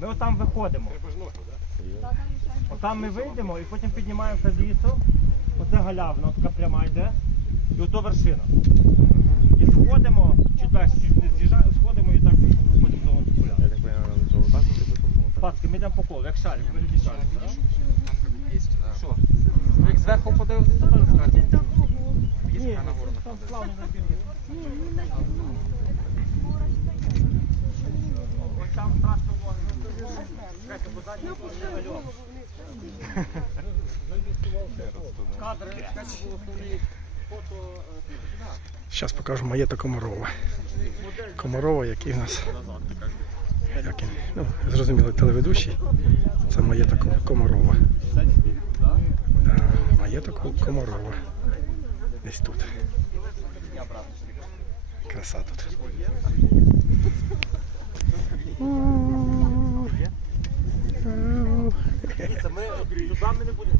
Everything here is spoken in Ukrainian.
Ми отам виходимо. Отам ми вийдемо і потім піднімаємося лісом. Оце галявина, така пряма йде. І ото вершина. І сходимо, чи так з'їжджаємо, сходимо і так виходимо до поля. Я так понимаю, що отак буде, тому. Пацки, ми йдемо по колу, як шарик, ми люді шарик. Що? Як зверху подивитися, то теж зверху. Ні, там славний набір є. Ось Зараз покажу маєток Комарова. Комарова, який в нас. Як він? Ну, зрозуміло, телеведучий. Це маєток Комарова. Да, маєток Комарова. Десь тут. Краса тут. Це ми туди ми не будемо.